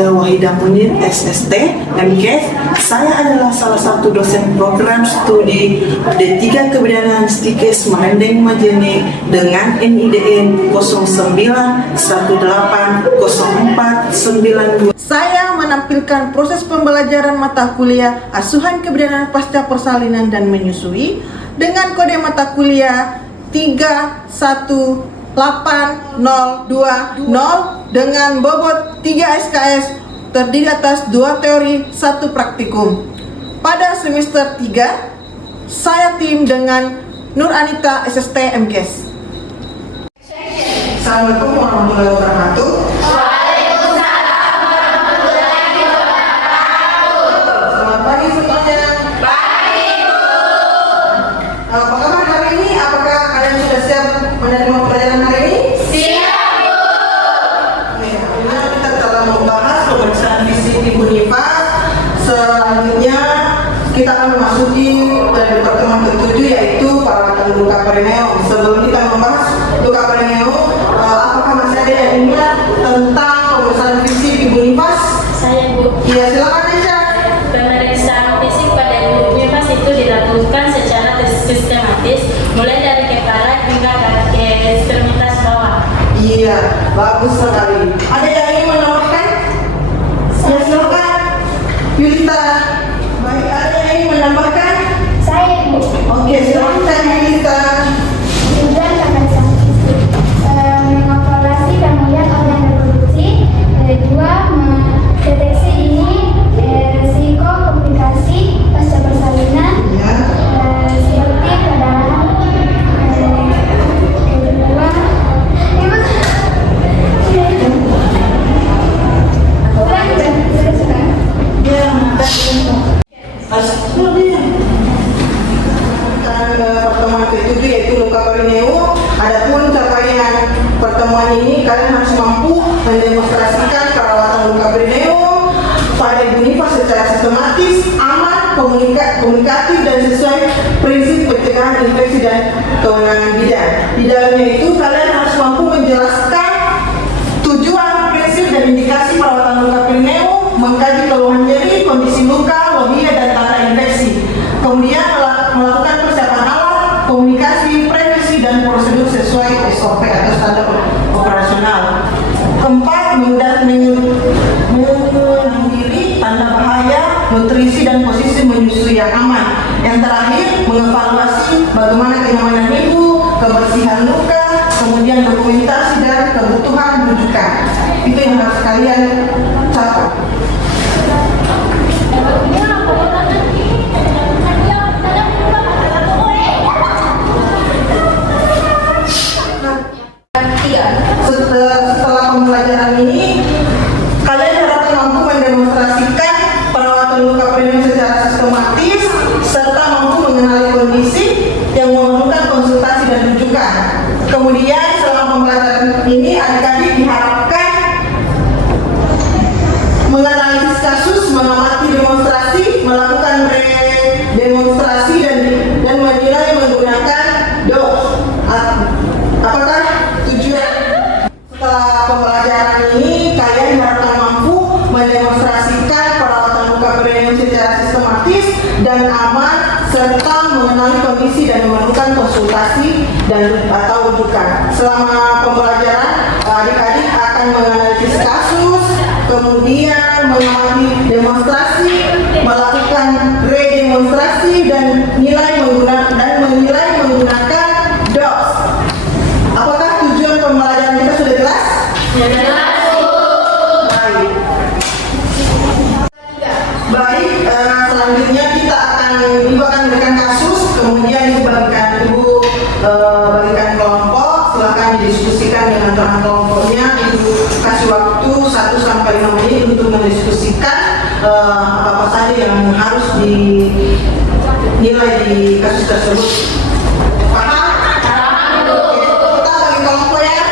Saya Wahidah Munir, SST, MKes. Saya adalah salah satu dosen program studi D3 Kebidanan Stikes Marendeng Majene dengan NIDN 09180492. Saya menampilkan proses pembelajaran mata kuliah Asuhan Kebidanan Pasca Persalinan dan Menyusui dengan kode mata kuliah 3182020 dengan bobot 3 SKS terdiri atas 2 teori, 1 praktikum. Pada semester 3, saya tim dengan Nur Anita, SST, MKes. Assalamualaikum warahmatullahi wabarakatuh. Selamat pagi semuanya. Pagi, Bu. Apa kabar hari ini? Apakah kalian sudah siap menerima pelajaran hari ini? Siap, Bu. Nah, kita telah membahas pemeriksaan fisik ibu nifas. Selanjutnya kita akan memasuki dari pertemuan ke-7 yaitu perawatan luka perineum. Sebelum kita membahas luka perineum, apakah masih ada yang ingat tentang pemeriksaan fisik ibu nifas? Saya, Bu. Iya, silakan Aisyah. Pemeriksaan fisik pada ibu nifas itu dilakukan secara sistematis, mulai dari kepala hingga kaki ekstremitas bawah. Iya, bagus sekali. Ada yang ingin menambahkan? Ya, silakan. Yulita. Baik, ada yang ingin menambahkan? Saya, Bu. Oke, silakan Yulita. Tujuan pemeriksaan fisik mengevaluasi dan melihat organ reproduksi. Kedua, mendeteksi risiko komplikasi pasca persalinan Ya. seperti perdarahan. Kedua, Pertemuan ke-7 yaitu luka perineum. Adapun capaian pertemuan ini, kalian harus mampu mendemonstrasikan perawatan luka perineum pada ibu nifas secara sistematis, aman, komunikatif dan sesuai prinsip pencegahan infeksi dan kewenangan bidan. Di dalamnya itu kalian harus mampu menjelaskan tujuan, prinsip dan indikasi perawatan luka perineum, mengkaji keluhan nyeri, kondisi luka, lobia dan tanda infeksi. Kemudian melakukan persiapan alat, komunikasi, prevensi dan prosedur sesuai SOP atau standar operasional. Keempat, menghindari tanda bahaya, nutrisi dan posisi menyusui yang aman. Yang terakhir, mengevaluasi bagaimana kenyamanan ibu, kebersihan luka, kemudian dokumentasi dan kebutuhan rujukan. Itu yang harus kalian catat. Setelah pembelajaran ini, kalian harus mampu mendemonstrasikan perawatan luka perineum secara sistematis serta mampu mengenali kondisi yang memerlukan konsultasi dan rujukan. Kemudian selama pembelajaran ini, adik-adik diharapkan menganalisis kasus, mengamati demonstrasi, melakukan demonstrasi dan menilai menggunakan DOS. Apakah tujuan setelah pembelajaran ini kalian diharapkan mampu mendemonstrasikan perawatan luka perineum secara sistematis dan aman serta mengenali kondisi dan memerlukan konsultasi dan atau rujukan. Selama pembelajaran, adik-adik akan menganalisis kasus, kemudian mengamati demonstrasi, melakukan redemonstrasi dan menilai menggunakan DOS. Apakah tujuan pembelajaran kita sudah jelas? Jelas, Bu. Baik, selanjutnya kita akan memberikan kasus, kemudian bagikan kelompok. Silakan didiskusikan dengan teman kelompoknya. Ibu kasih waktu 1-5 menit untuk mendiskusikan apa saja yang harus dinilai di kasus tersebut. Paham? Oke, kita bagi kelompok ya.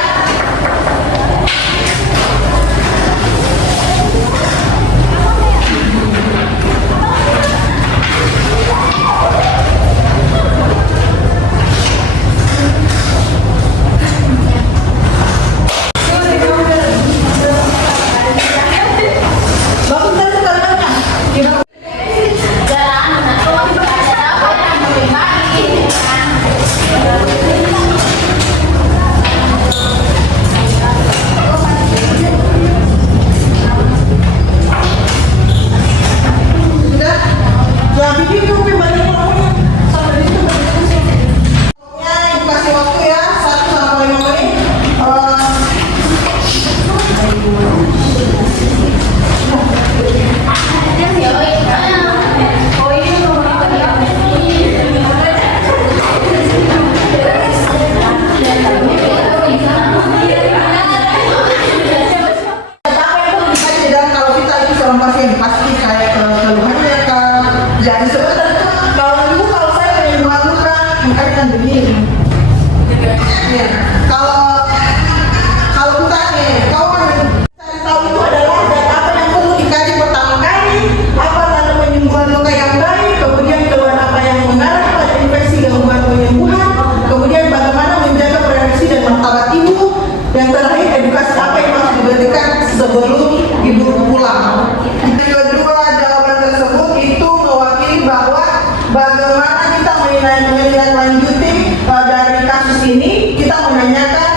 menindaklanjuti dari kasus ini, kita menanyakan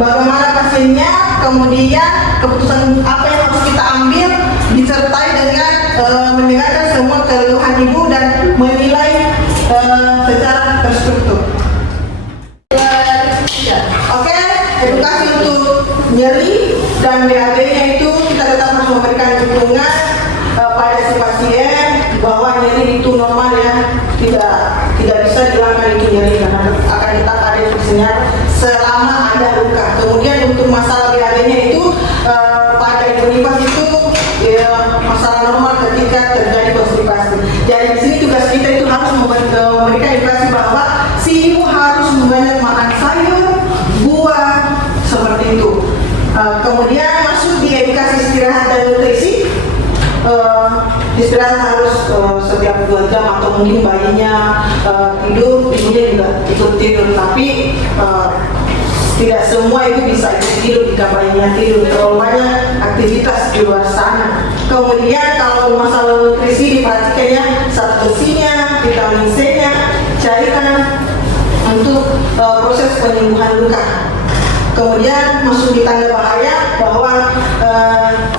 bagaimana pasiennya, kemudian keputusan apa yang harus kita ambil, disertai dengan mendengarkan semua keluhan ibu dan menilai secara terstruktur. Oke, edukasi untuk nyeri dan BAB-nya itu kita tetap harus memberikan dukungan pada si pasien bahwa nyeri itu normal ya, tidak bisa dihilangkan itu nyeri karena akan tetap ada fungsinya selama ada luka. Kemudian untuk masalah BAB-nya itu pada ibu nifas itu ya, masalah normal ketika terjadi konstipasi. Jadi di sini tugas kita itu harus memberikan edukasi bahwa si ibu harus banyak makan sayur, buah, seperti itu. Kemudian masuk di edukasi istirahat dan nutrisi. Istirahat harus setiap 2 jam atau mungkin bayinya tidur, ibunya juga ikut tidur. Tapi tidak semua itu bisa ikut tidur jika bayinya tidur. Terlalu banyak aktivitas di luar sana. Kemudian kalau masalah nutrisi diperhatikan ya, zat besinya, vitamin C-nya, cairan untuk proses penyembuhan luka. Kemudian masuk di tanda bahaya bahwa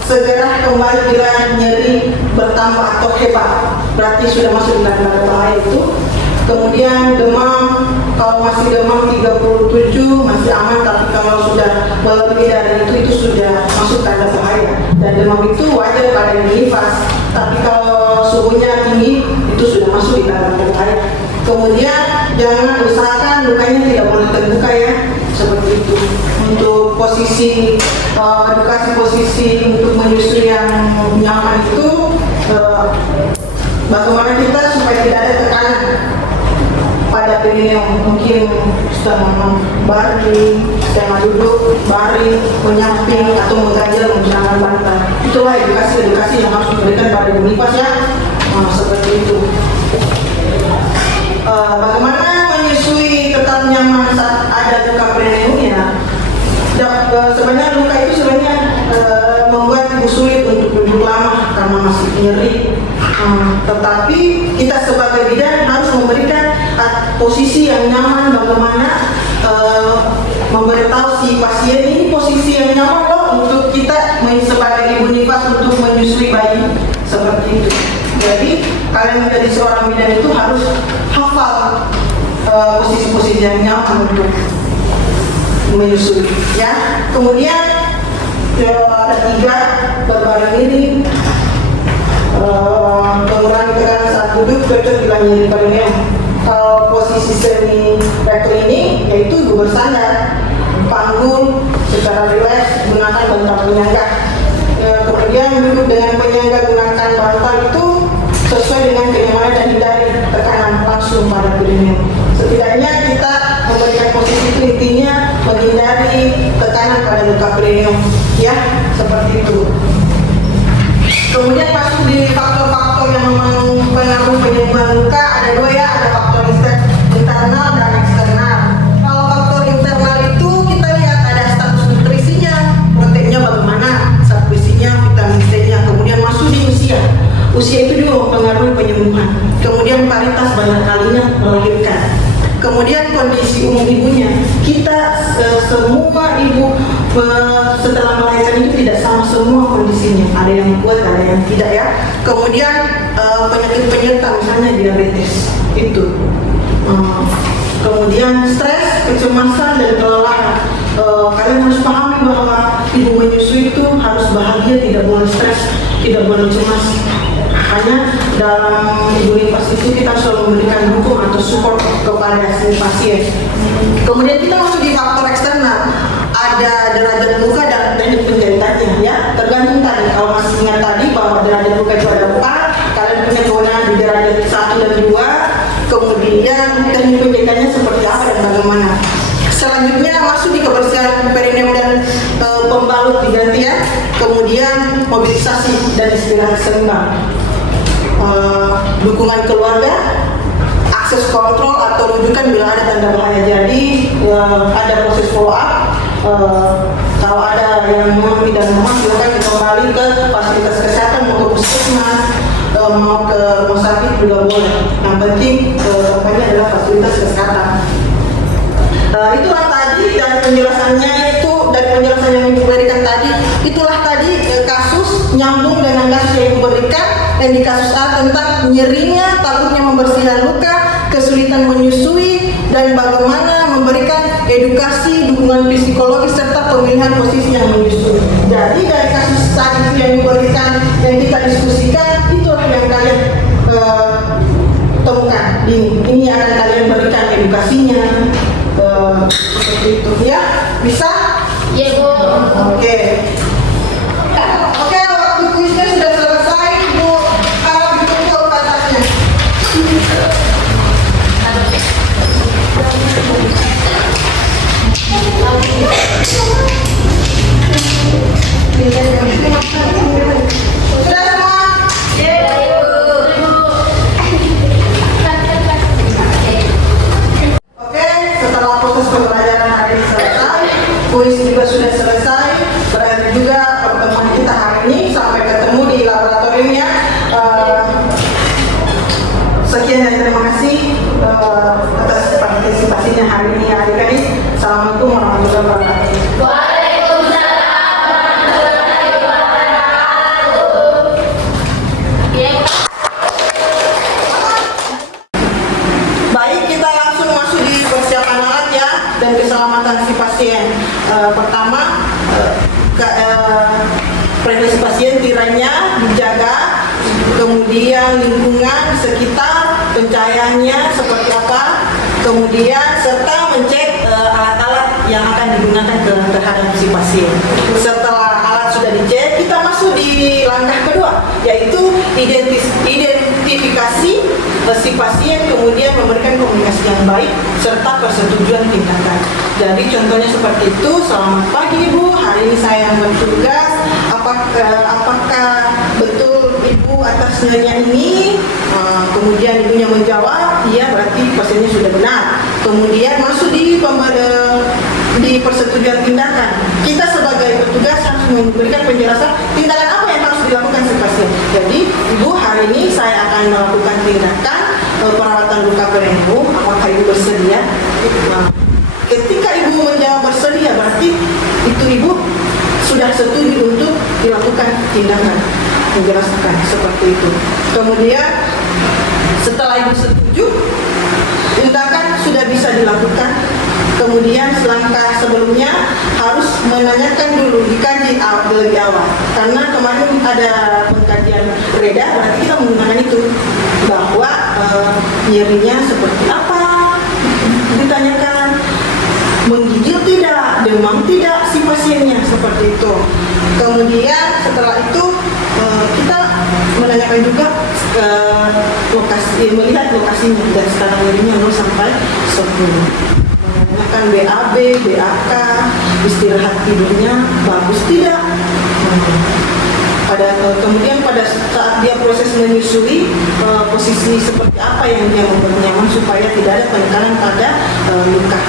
segera kembali bila nyeri bertambah atau hebat, berarti sudah masuk di tanda bahaya itu. Kemudian demam, kalau masih demam 37 masih aman, tapi kalau sudah lebih dari itu sudah masuk tanda bahaya. Dan demam itu wajar pada ibu nifas, tapi kalau suhunya tinggi itu sudah masuk di tanda bahaya. Kemudian jangan usahakan lukanya tidak boleh terbuka ya, seperti itu. Untuk posisi edukasi posisi untuk menyusui yang nyaman itu bagaimana kita supaya tidak ada tekanan pada perineum, mungkin sedang baring, sedang duduk, baring, menyamping atau mengganjal menggunakan bantal. Itulah edukasi yang harus diberikan pada ibu nifas ya, seperti itu. Bagaimana menyusui tetap nyaman saat ada luka perineum ya? Sebenarnya luka itu sebenarnya membuat ibu sulit untuk duduk lama karena masih nyeri. Tetapi kita sebagai bidan harus memberikan posisi yang nyaman, bagaimana memberitahu si pasien ini posisi yang nyaman loh untuk kita sebagai ibu nifas untuk menyusui bayi, seperti itu. Jadi kalian menjadi seorang bidan itu harus hafal posisi-posisi yang nyaman untuk menyusui ya. Kemudian ada 3 berbaring ini, mengurangi tekanan saat duduk cocok bila nyeri perineum. Kalau posisi semi reclining yaitu ibu bersandar, panggul secara rileks, gunakan bantal penyangga. Kemudian duduk dengan penyangga, gunakan bantal itu sesuai dengan kenyamanan dan hindari tekanan langsung pada perineum. Setidaknya kita memberikan posisi itu intinya menghindari tekanan pada luka perineum ya, seperti itu. Kemudian masuk di faktor-faktor yang mempengaruhi penyembuhan luka, ada 2 ya, ada faktor internal dan eksternal. Kalau faktor internal itu kita lihat ada status nutrisinya, proteinnya bagaimana, zat besinya, vitamin C-nya. Kemudian masuk di usia. Usia itu juga mempengaruhi penyembuhan. Kemudian paritas banyak kalinya melahirkan. Kemudian kondisi umum ibunya, kita semua ibu setelah melahirkan itu tidak sama semua kondisinya, ada yang kuat, ada yang tidak ya. Kemudian penyakit penyerta misalnya diabetes itu. Kemudian stres, kecemasan dan kelelahan. Kalian harus pahami bahwa ibu menyusui itu harus bahagia, tidak boleh stres, tidak boleh cemas. Hanya dalam ibu nifas itu kita selalu memberikan dukung atau support kepada si pasien. Kemudian kita masuk di faktor eksternal, ada derajat luka dan teknik penjahitannya ya. Tergantung tadi, kalau masih ingat tadi bahwa derajat luka itu ada 4, kalian punya kewenangan di derajat 1 dan 2. Kemudian teknik penjahitannya seperti apa dan bagaimana. Selanjutnya masuk di kebersihan perineum dan pembalut diganti ya. Kemudian mobilisasi dan istirahat seimbang. Dukungan keluarga, akses kontrol atau rujukan bila ada tanda bahaya. Jadi ada proses follow up. Kalau ada yang memang tidak memang, silakan kembali ke fasilitas kesehatan maupun puskesmas mau ke rumah sakit juga boleh. Yang penting tempatnya adalah fasilitas kesehatan. Itulah tadi dari penjelasannya itu, dari penjelasan yang Ibu berikan tadi, itulah tadi kasus nyambung dengan kasus yang Ibu berikan. Yang di kasus A tentang nyerinya, takutnya membersihkan luka, kesulitan menyusui, dan bagaimana memberikan edukasi, dukungan psikologis, serta pemilihan posisi yang menyusui. Jadi dari kasus tadi yang diberikan, yang kita diskusikan, itulah yang kalian temukan. Ini akan kalian berikan edukasinya, seperti itu ya. Bisa? Iya, Bu. Oke. Oke, waktu kuisnya sudah selesai. Ibu harap ditunggu batasnya. Sudah semua? Oke, setelah proses pembelajaran hari ini selesai, kuis juga sudah selesai, berarti juga pertemuan kita hari ini. Sampai ketemu di laboratorium ya. Sekian dan terima kasih atas partisipasinya hari ini ya adik-adik. Assalamualaikum warahmatullahi wabarakatuh. Baik, kita langsung masuk di persiapan alat ya dan keselamatan si pasien. Pertama, privasi pasien tirainya dijaga, kemudian lingkungan sekitar pencahayaannya seperti apa, kemudian serta mencek alat-alat yang akan digunakan terhadap si pasien. Setelah alat sudah dicek, kita masuk di langkah kedua, yaitu identifikasi si pasien, kemudian memberikan komunikasi yang baik serta persetujuan tindakan. Jadi contohnya seperti itu. Selamat pagi Ibu, hari ini saya bertugas. Apakah betul Ibu atas nyerinya ini? Kemudian ibunya menjawab, iya, berarti pasiennya sudah benar. Kemudian masuk di persetujuan tindakan. Kita sebagai petugas harus memberikan penjelasan tindakan apa yang harus dilakukan si pasien. Jadi Ibu, hari ini saya akan melakukan tindakan perawatan luka perineum. Apakah Ibu bersedia? Ketika Ibu menjawab bersedia, berarti itu Ibu sudah setuju untuk dilakukan tindakan, menjelaskan seperti itu. Kemudian setelah Ibu setuju, tindakan sudah bisa dilakukan. Kemudian langkah sebelumnya harus menanyakan dulu, dikaji lebih awal. Karena kemarin ada pengkajian reda, berarti kita menggunakan itu, bahwa nyerinya seperti apa, ditanyakan, menggigil tidak, demam tidak si pasiennya, seperti itu. Kemudian setelah itu kita menanyakan juga lokasi, melihat lokasinya dari skala nyerinya 0 sampai 10. Menanyakan BAB, BAK, istirahat tidurnya bagus tidak. Kemudian pada saat dia proses menyusui, posisi seperti apa yang dia membuat nyaman supaya tidak ada penekanan pada luka.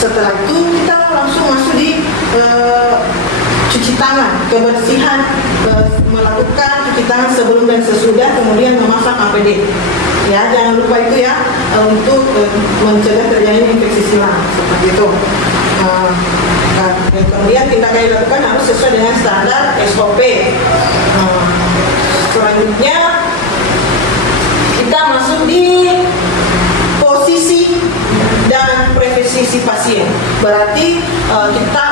Setelah itu kita langsung masuk di cuci tangan, kebersihan, melakukan cuci tangan sebelum dan sesudah, kemudian memasang APD. Ya, jangan lupa itu ya, untuk mencegah terjadinya infeksi silang seperti itu. Kemudian tindakan yang dilakukan harus sesuai dengan standar SOP. Selanjutnya kita masuk di posisi dan privasi si pasien. Berarti kita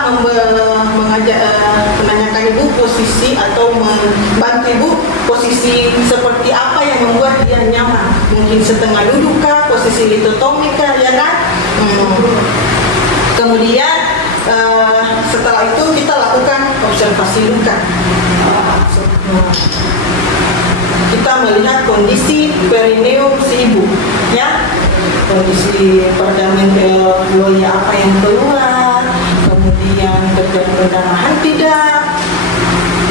menanyakan Ibu posisi atau membantu Ibu posisi seperti apa yang membuat dia nyaman. Mungkin setengah duduk kah, posisi litotomik kah, ya kan? Kemudian setelah itu kita lakukan observasi luka. Kita melihat kondisi perineum si ibu, ya, kondisi perdamaian loya apa yang keluar, kemudian terjadi perdarahan tidak,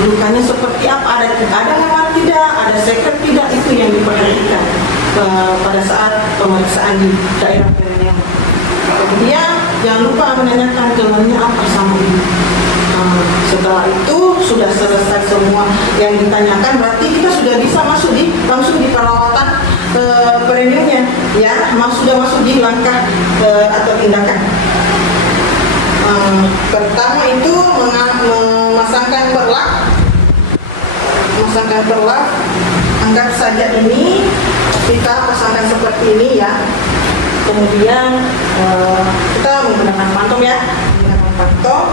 lukanya seperti apa, ada memar tidak, ada sekret tidak, itu yang diperhatikan pada saat pemeriksaan di daerah perineum. Kemudian jangan lupa menanyakan keluarnya apa sama ibu. Setelah itu sudah selesai semua yang ditanyakan, berarti kita sudah bisa masuk langsung di perawatan perineumnya, ya, sudah masuk di langkah atau tindakan. Pertama itu memasangkan perlak. Anggap saja ini kita pasangkan seperti ini, ya. Kemudian kita menggunakan pantom, ya, menggunakan pantom.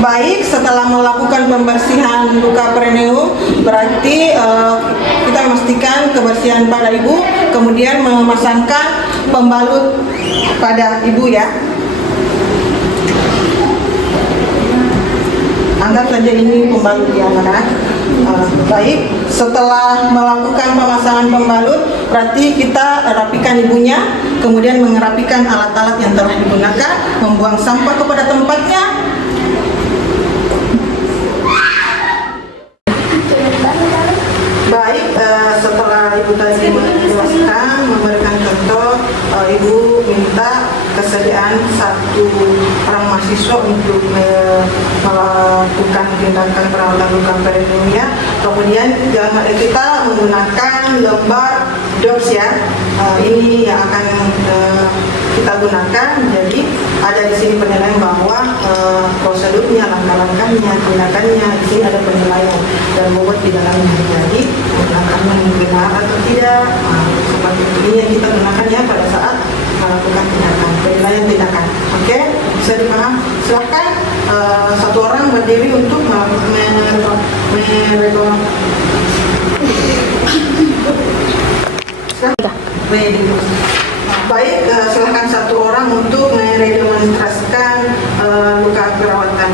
Baik, setelah melakukan pembersihan luka perineum, berarti kita memastikan kebersihan pada ibu, kemudian memasangkan pembalut pada ibu, ya. Anggap saja ini pembalut, ya, anak. Baik, setelah melakukan pemasangan pembalut, berarti kita rapikan ibunya, kemudian merapikan alat-alat yang telah digunakan, membuang sampah kepada tempatnya. Baik, setelah ibu tadi menjelaskan, memberikan contoh, ibu minta kesediaan satu orang mahasiswa untuk melakukan tindakan perawatan luka perineum. Kemudian kita menggunakan lembar DOPS, ya. Ini yang akan kita gunakan. Jadi ada di sini penilaian bahwa prosedurnya, langkah-langkahnya, tindakannya, di sini ada penilaian dan bobot di dalamnya. Jadi langkahnya benar atau tidak, seperti ini yang kita gunakan, ya, pada saat melakukan tindakan, penilaian tindakan. Oke, bisa dipaham? Silahkan satu orang berdiri untuk Baik, silahkan satu orang untuk meredemonstrasikan luka perawatan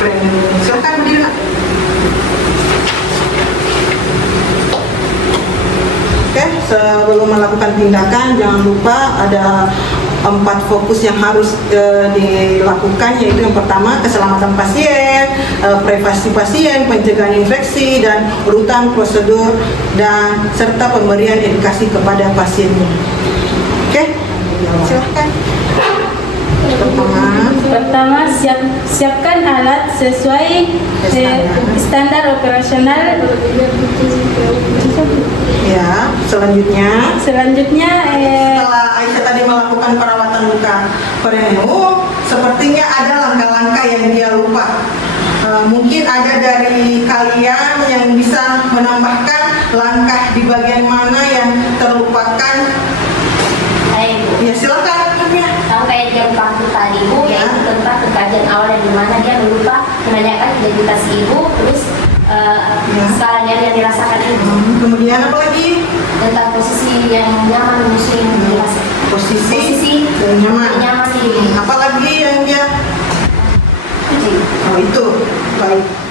perineum. Silahkan berdiri, Nak. Oke, sebelum melakukan tindakan, jangan lupa ada 4 fokus yang harus dilakukan, yaitu yang pertama keselamatan pasien, privasi pasien, pencegahan infeksi, dan urutan prosedur dan serta pemberian edukasi kepada pasiennya. Oke, silahkan. Pertama, siapkan alat sesuai standar operasional. Ya, selanjutnya Setelah Aisyah tadi melakukan perawatan luka perineum, sepertinya ada langkah-langkah yang dia lupa. Mungkin ada dari kalian yang bisa menambahkan langkah di bagian mana yang terlupakan. Ya, silakan. Sama kayak dia lupa tadi ibu, Ya. yaitu tentang kajian awal dan dimana dia lupa menanyakan identitas ibu, terus sekarang yang dirasakan ibu. Kemudian apa lagi? Tentang posisi yang nyaman musuh yang dirasakan. Posisi yang nyaman. Nyaman di ibu. Apa lagi yang dia? Oh, itu. Baik.